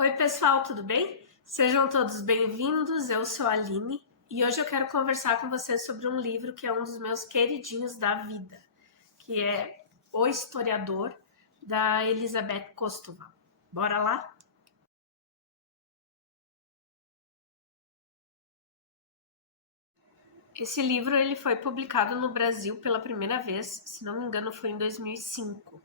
Oi, pessoal, tudo bem? Sejam todos bem-vindos. Eu sou a Aline e hoje eu quero conversar com vocês sobre um livro que é um dos meus queridinhos da vida, que é O Historiador, da Elizabeth Kostova. Bora lá? Esse livro ele foi publicado no Brasil pela primeira vez, se não me engano, foi em 2005.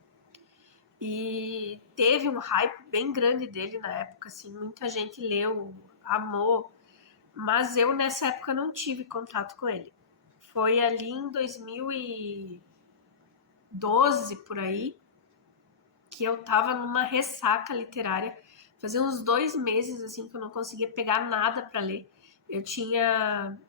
E teve um hype bem grande dele na época, assim, muita gente leu, amou, mas eu nessa época não tive contato com ele. Foi ali em 2012, por aí, que eu tava numa ressaca literária. Fazia uns 2 meses, assim, que eu não conseguia pegar nada para ler. Eu tinha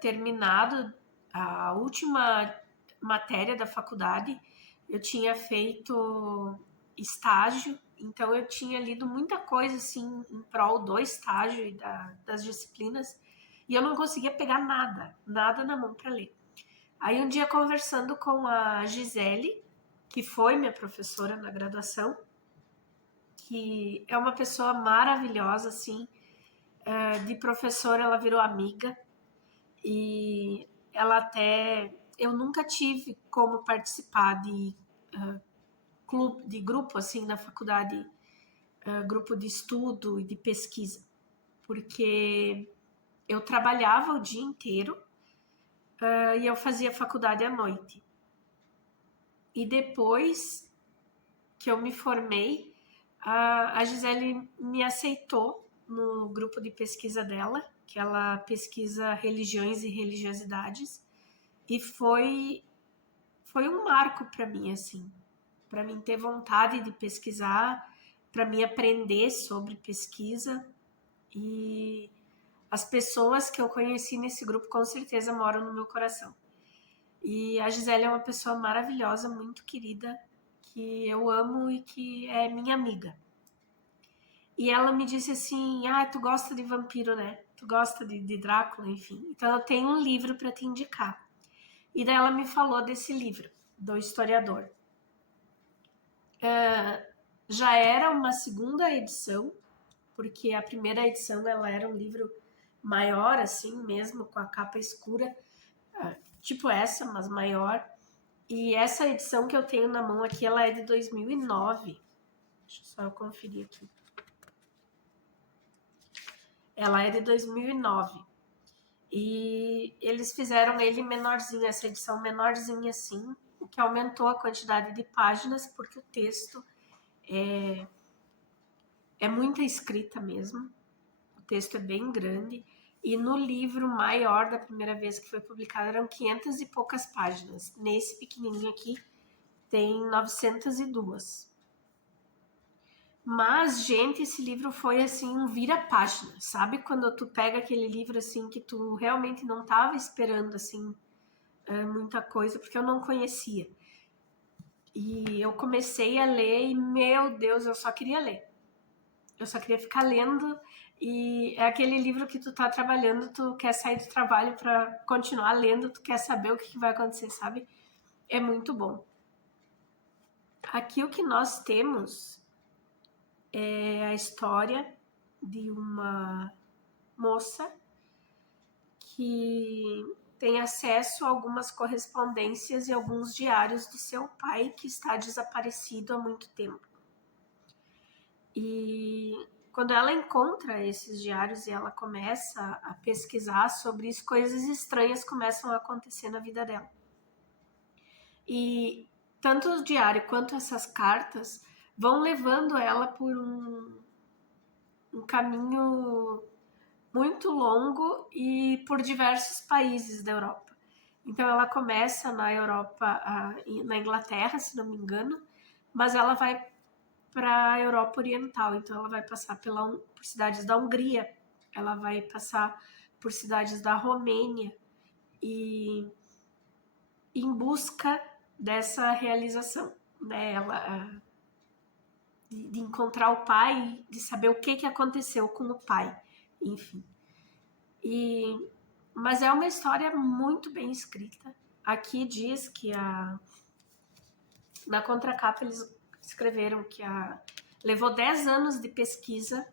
terminado a última matéria da faculdade, eu tinha feito estágio, então eu tinha lido muita coisa assim em prol do estágio e das disciplinas, e eu não conseguia pegar nada na mão para ler. Aí um dia conversando com a Gisele, que foi minha professora na graduação, que é uma pessoa maravilhosa, assim, de professora ela virou amiga, e ela até. Eu nunca tive como participar de clube, de grupo assim na faculdade, grupo de estudo e de pesquisa, porque eu trabalhava o dia inteiro e eu fazia faculdade à noite. E depois que eu me formei, a Gisele me aceitou no grupo de pesquisa dela, que ela pesquisa religiões e religiosidades, e foi um marco para mim, assim, para mim ter vontade de pesquisar, para mim aprender sobre pesquisa. E as pessoas que eu conheci nesse grupo com certeza moram no meu coração. E a Gisele é uma pessoa maravilhosa, muito querida, que eu amo e que é minha amiga. E ela me disse assim: Ah, tu gosta de vampiro, né? Tu gosta de Drácula, enfim. Então eu tenho um livro para te indicar. E daí ela me falou desse livro, do historiador. Já era uma segunda edição, porque a primeira edição ela era um livro maior, assim mesmo, com a capa escura, tipo essa, mas maior. E essa edição que eu tenho na mão aqui, ela é de 2009. Deixa eu só conferir aqui. Ela é de 2009. E eles fizeram ele menorzinho, essa edição menorzinha assim, o que aumentou a quantidade de páginas, porque o texto é muita escrita mesmo. O texto é bem grande. E no livro maior da primeira vez que foi publicado eram 500 e poucas páginas. Nesse pequenininho aqui tem 902. Mas, gente, esse livro foi assim um vira-página, sabe? Quando tu pega aquele livro assim que tu realmente não estava esperando assim muita coisa, porque eu não conhecia. E eu comecei a ler e, meu Deus, eu só queria ler. Eu só queria ficar lendo, e é aquele livro que tu tá trabalhando, tu quer sair do trabalho para continuar lendo, tu quer saber o que vai acontecer, sabe? É muito bom. Aqui o que nós temos é a história de uma moça que tem acesso a algumas correspondências e alguns diários do seu pai que está desaparecido há muito tempo. E quando ela encontra esses diários e ela começa a pesquisar sobre isso, coisas estranhas começam a acontecer na vida dela. E tanto o diário quanto essas cartas vão levando ela por um caminho muito longo e por diversos países da Europa. Então ela começa na Europa, na Inglaterra, se não me engano, mas ela vai para a Europa Oriental. Então ela vai passar por cidades da Hungria, ela vai passar por cidades da Romênia e em busca dessa realização, né? De encontrar o pai, de saber o que aconteceu com o pai, enfim. Mas é uma história muito bem escrita. Aqui diz que na contracapa eles escreveram que a Levou 10 anos de pesquisa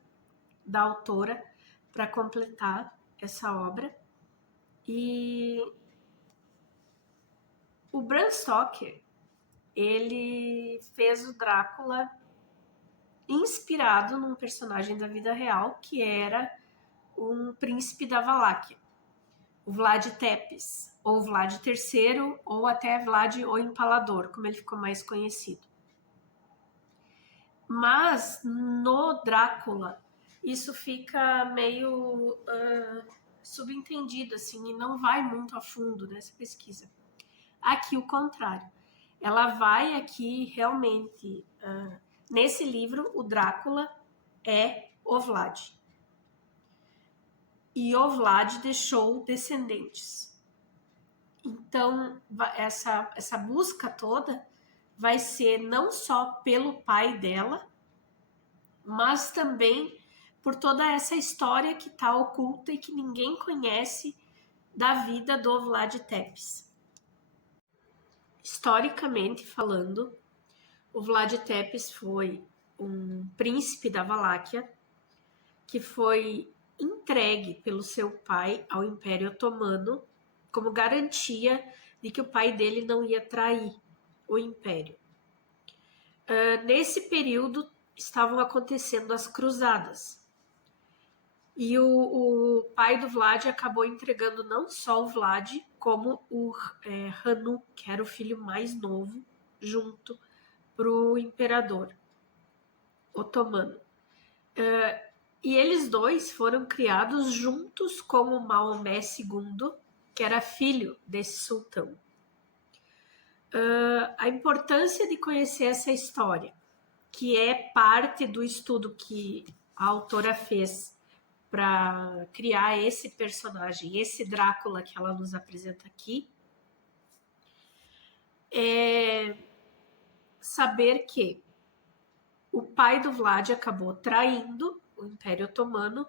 da autora para completar essa obra. E o Bram Stoker, ele fez o Drácula inspirado num personagem da vida real, que era um príncipe da Valáquia, o Vlad Tepes, ou Vlad III, ou até Vlad o Empalador, como ele ficou mais conhecido. Mas no Drácula, isso fica meio subentendido, assim, e não vai muito a fundo nessa pesquisa. Aqui o contrário. Ela vai aqui realmente... nesse livro, o Drácula é o Vlad. E o Vlad deixou descendentes. Então, essa busca toda vai ser não só pelo pai dela, mas também por toda essa história que está oculta e que ninguém conhece da vida do Vlad Tepes. Historicamente falando, o Vlad Tepes foi um príncipe da Valáquia que foi entregue pelo seu pai ao Império Otomano como garantia de que o pai dele não ia trair o Império. Nesse período estavam acontecendo as cruzadas. E o pai do Vlad acabou entregando não só o Vlad, como o Hanu, que era o filho mais novo, junto para o imperador otomano. E eles dois foram criados juntos com o Maomé II, que era filho desse sultão. A importância de conhecer essa história, que é parte do estudo que a autora fez para criar esse personagem, esse Drácula que ela nos apresenta aqui, é saber que o pai do Vlad acabou traindo o Império Otomano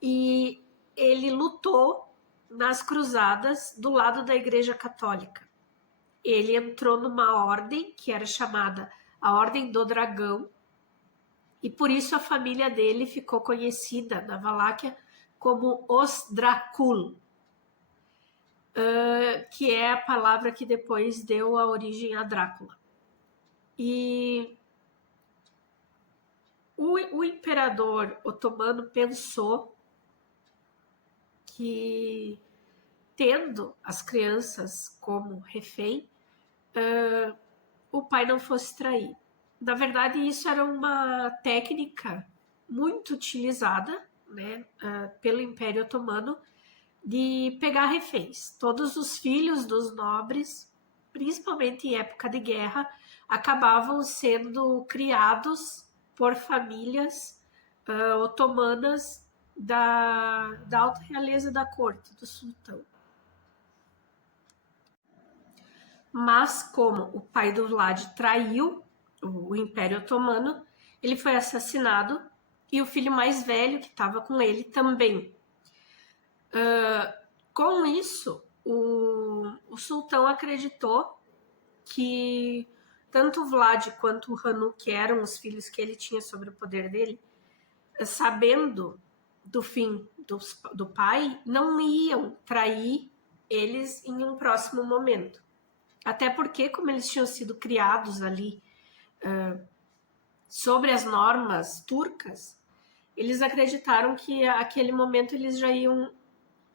e ele lutou nas cruzadas do lado da Igreja Católica. Ele entrou numa ordem que era chamada a Ordem do Dragão, e por isso a família dele ficou conhecida na Valáquia como os Dracul, que é a palavra que depois deu a origem a Drácula. E o imperador otomano pensou que, tendo as crianças como refém, o pai não fosse trair. Na verdade, isso era uma técnica muito utilizada, né, pelo Império Otomano, de pegar reféns. Todos os filhos dos nobres, principalmente em época de guerra, acabavam sendo criados por famílias otomanas da alta realeza da corte do sultão. Mas como o pai do Vlad traiu o Império Otomano, ele foi assassinado e o filho mais velho que estava com ele também. Com isso, o sultão acreditou que tanto o Vlad quanto o Hanu, que eram os filhos que ele tinha sobre o poder dele, sabendo do fim do pai, não iam trair eles em um próximo momento. Até porque, como eles tinham sido criados ali sobre as normas turcas, eles acreditaram que naquele momento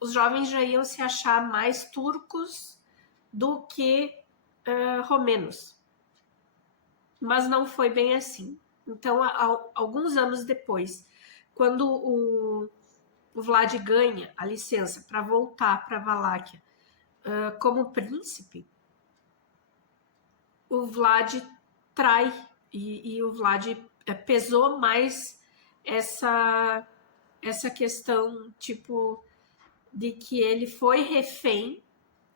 os jovens já iam se achar mais turcos do que romenos. Mas não foi bem assim. Então, alguns anos depois, quando o Vlad ganha a licença para voltar para a Valáquia como príncipe, o Vlad trai e o Vlad pesou mais essa questão, tipo, de que ele foi refém,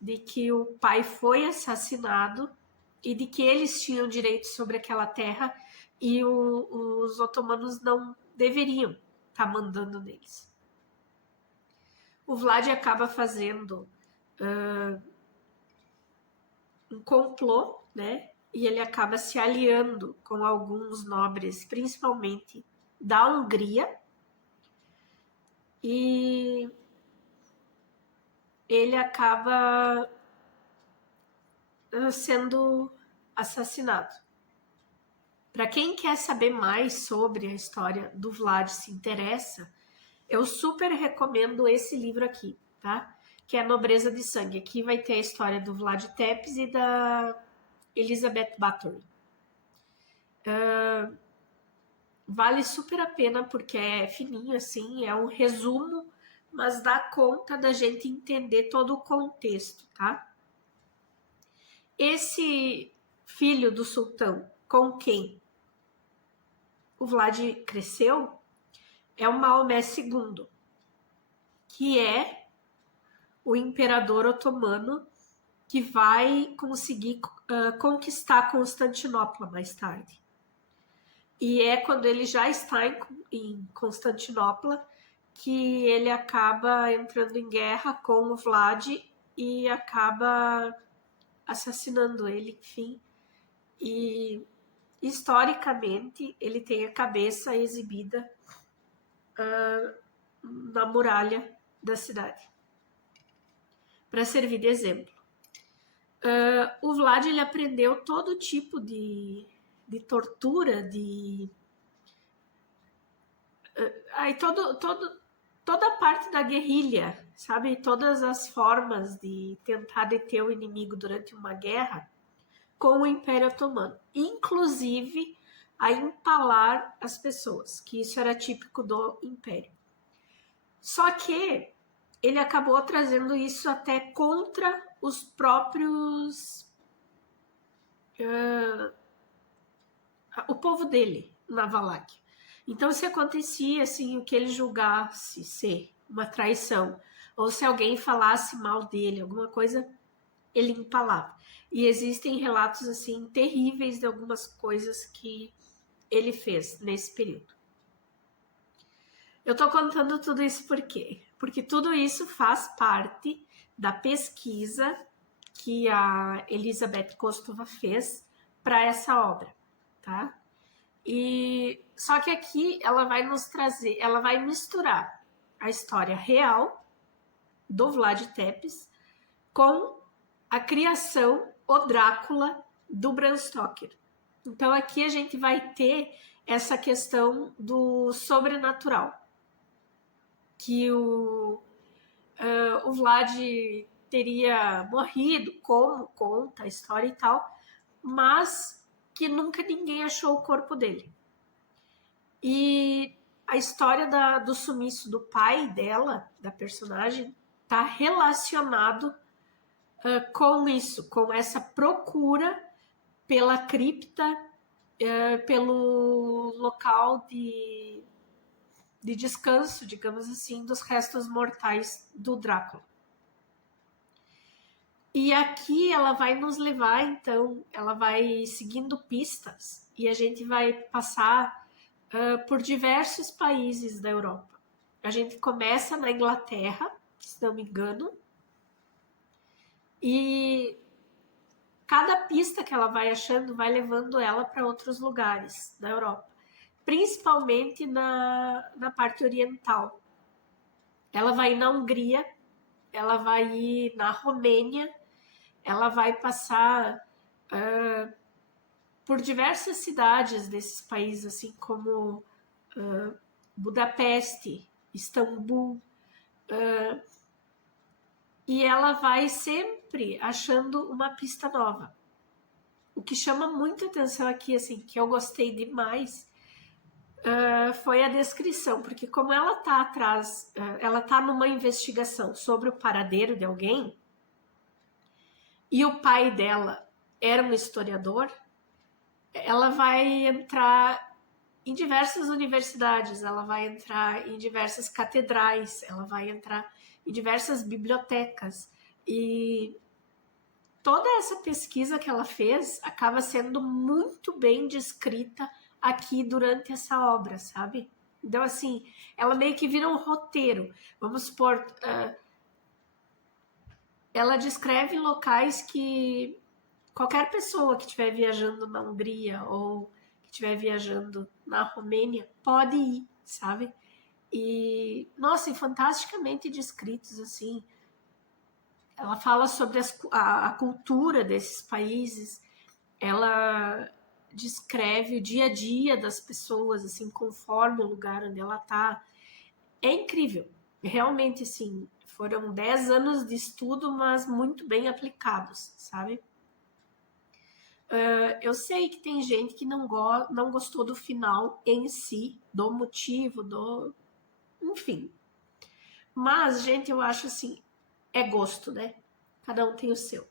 de que o pai foi assassinado e de que eles tinham direito sobre aquela terra e os otomanos não deveriam estar mandando neles. O Vlad acaba fazendo um complô, né, e ele acaba se aliando com alguns nobres, principalmente da Hungria, e ele acaba sendo assassinado. Para quem quer saber mais sobre a história do Vlad, se interessa, eu super recomendo esse livro aqui, tá? Que é Nobreza de Sangue. Aqui vai ter a história do Vlad Tepes e da Elizabeth Bathory. Vale super a pena porque é fininho assim, é um resumo, mas dá conta da gente entender todo o contexto, tá? Esse filho do sultão com quem o Vlad cresceu é o Maomé II, que é o imperador otomano que vai conseguir conquistar Constantinopla mais tarde. E é quando ele já está em Constantinopla que ele acaba entrando em guerra com o Vlad e acaba assassinando ele, enfim. E historicamente ele tem a cabeça exibida na muralha da cidade para servir de exemplo. O Vlad ele aprendeu todo tipo de tortura, toda a parte da guerrilha, sabe? Todas as formas de tentar deter o inimigo durante uma guerra com o Império Otomano, inclusive a empalar as pessoas, que isso era típico do Império. Só que ele acabou trazendo isso até contra os próprios o povo dele na Valáquia. Então, se acontecia assim, o que ele julgasse ser uma traição, ou se alguém falasse mal dele, alguma coisa, ele empalava. E existem relatos assim terríveis de algumas coisas que ele fez nesse período. Eu tô contando tudo isso por quê? Porque tudo isso faz parte da pesquisa que a Elizabeth Kostova fez para essa obra, tá? E só que aqui ela vai nos trazer, ela vai misturar a história real do Vlad Tepes com a criação, o Drácula do Bram Stoker. Então aqui a gente vai ter essa questão do sobrenatural, que o Vlad teria morrido, como conta a história e tal, mas que nunca ninguém achou o corpo dele. E a história do sumiço do pai dela, da personagem, está relacionado com isso, com essa procura pela cripta, pelo local de descanso, digamos assim, dos restos mortais do Drácula. E aqui ela vai nos levar, então, ela vai seguindo pistas e a gente vai passar por diversos países da Europa. A gente começa na Inglaterra, se não me engano, e cada pista que ela vai achando vai levando ela para outros lugares da Europa, principalmente na parte oriental. Ela vai na Hungria, ela vai ir na Romênia, ela vai passar por diversas cidades desses países, assim como Budapeste, Istambul, e ela vai sempre achando uma pista nova. O que chama muita atenção aqui, assim, que eu gostei demais, foi a descrição, porque como ela tá atrás, ela tá numa investigação sobre o paradeiro de alguém, e o pai dela era um historiador, ela vai entrar em diversas universidades, ela vai entrar em diversas catedrais, ela vai entrar em diversas bibliotecas, e toda essa pesquisa que ela fez acaba sendo muito bem descrita aqui durante essa obra, sabe? Então, assim, ela meio que vira um roteiro. Vamos supor, ela descreve locais qualquer pessoa que estiver viajando na Hungria ou que estiver viajando na Romênia pode ir, sabe? E, nossa, e fantasticamente descritos, assim. Ela fala sobre a cultura desses países, ela descreve o dia a dia das pessoas, assim, conforme o lugar onde ela tá. É incrível. Realmente, assim, foram 10 anos de estudo, mas muito bem aplicados, sabe? Eu sei que tem gente que não gostou do final em si, do motivo, enfim. Mas, gente, eu acho assim, é gosto, né? Cada um tem o seu.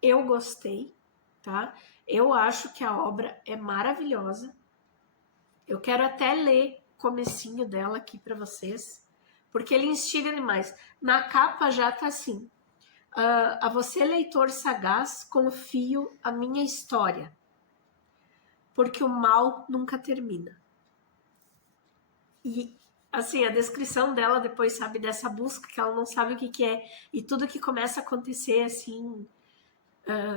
Eu gostei, tá? Eu acho que a obra é maravilhosa. Eu quero até ler o comecinho dela aqui para vocês, porque ele instiga demais. Na capa já tá assim: a você, leitor sagaz, confio a minha história, porque o mal nunca termina. E assim, a descrição dela depois, sabe, dessa busca que ela não sabe o que que é, e tudo que começa a acontecer, assim,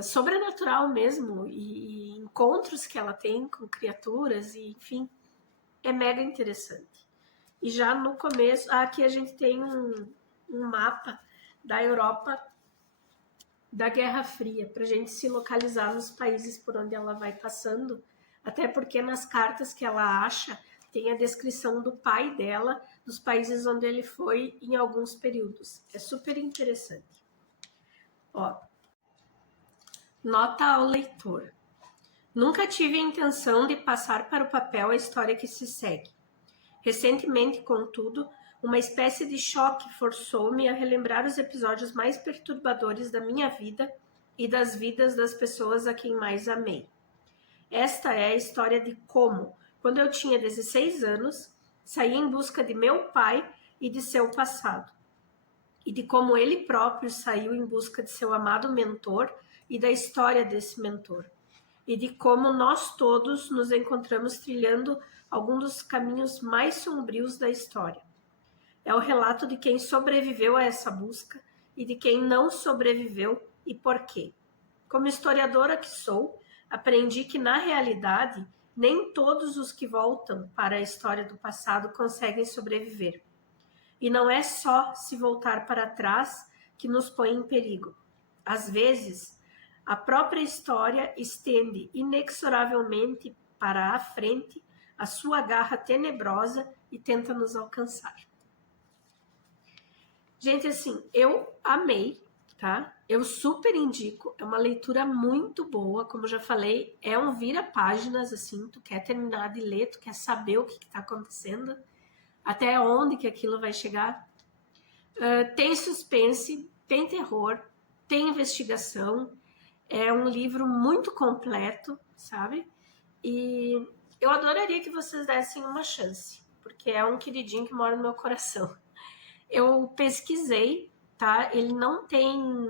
sobrenatural mesmo, e encontros que ela tem com criaturas, e enfim, é mega interessante. E já no começo, aqui a gente tem um mapa da Europa da Guerra Fria, para a gente se localizar nos países por onde ela vai passando, até porque nas cartas que ela acha tem a descrição do pai dela, dos países onde ele foi em alguns períodos. É super interessante. Ó, nota ao leitor. Nunca tive a intenção de passar para o papel a história que se segue. Recentemente, contudo, uma espécie de choque forçou-me a relembrar os episódios mais perturbadores da minha vida e das vidas das pessoas a quem mais amei. Esta é a história de como, quando eu tinha 16 anos, saí em busca de meu pai e de seu passado, e de como ele próprio saiu em busca de seu amado mentor e da história desse mentor, e de como nós todos nos encontramos trilhando algum dos caminhos mais sombrios da história. É o relato de quem sobreviveu a essa busca e de quem não sobreviveu e por quê. Como historiadora que sou, aprendi que, na realidade, nem todos os que voltam para a história do passado conseguem sobreviver. E não é só se voltar para trás que nos põe em perigo. Às vezes, a própria história estende inexoravelmente para a frente a sua garra tenebrosa e tenta nos alcançar. Gente, assim, eu amei, tá? Eu super indico, é uma leitura muito boa, como eu já falei, é um vira-páginas, assim, tu quer terminar de ler, tu quer saber o que tá acontecendo, até onde que aquilo vai chegar. Tem suspense, tem terror, tem investigação, é um livro muito completo, sabe? E eu adoraria que vocês dessem uma chance, porque é um queridinho que mora no meu coração. Eu pesquisei, tá? Ele não tem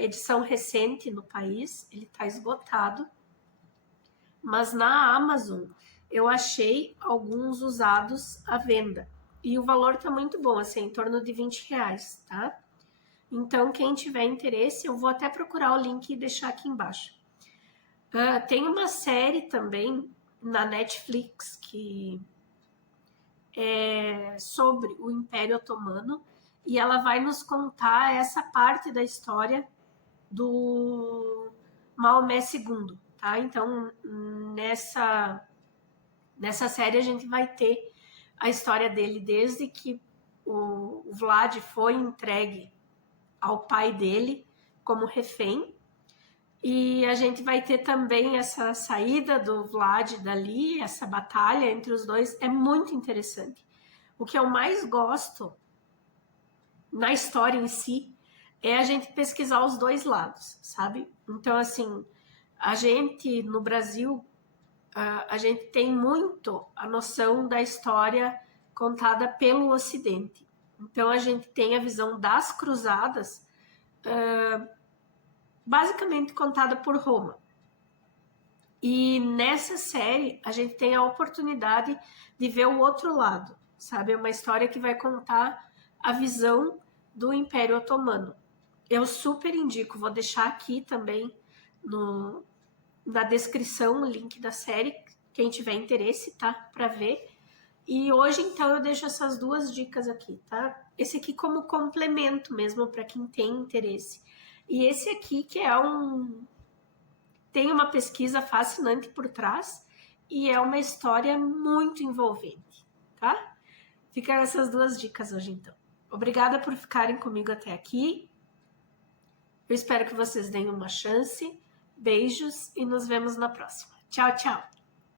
edição recente no país, ele tá esgotado. Mas na Amazon eu achei alguns usados à venda. E o valor tá muito bom, assim, em torno de R$ 20, tá? Então, quem tiver interesse, eu vou até procurar o link e deixar aqui embaixo. Tem uma série também na Netflix que sobre o Império Otomano e ela vai nos contar essa parte da história do Maomé II, tá? Então, nessa série a gente vai ter a história dele desde que o Vlad foi entregue ao pai dele como refém, e a gente vai ter também essa saída do Vlad dali, essa batalha entre os dois, é muito interessante. O que eu mais gosto na história em si é a gente pesquisar os dois lados, sabe? Então, assim, a gente no Brasil, a gente tem muito a noção da história contada pelo Ocidente. Então, a gente tem a visão das cruzadas, basicamente contada por Roma. E nessa série, a gente tem a oportunidade de ver o outro lado, sabe? É uma história que vai contar a visão do Império Otomano. Eu super indico, vou deixar aqui também na descrição o link da série, quem tiver interesse, tá? Pra ver. E hoje, então, eu deixo essas duas dicas aqui, tá? Esse aqui como complemento mesmo para quem tem interesse. E esse aqui que é tem uma pesquisa fascinante por trás e é uma história muito envolvente, tá? Ficam essas duas dicas hoje, então. Obrigada por ficarem comigo até aqui. Eu espero que vocês deem uma chance. Beijos e nos vemos na próxima. Tchau, tchau!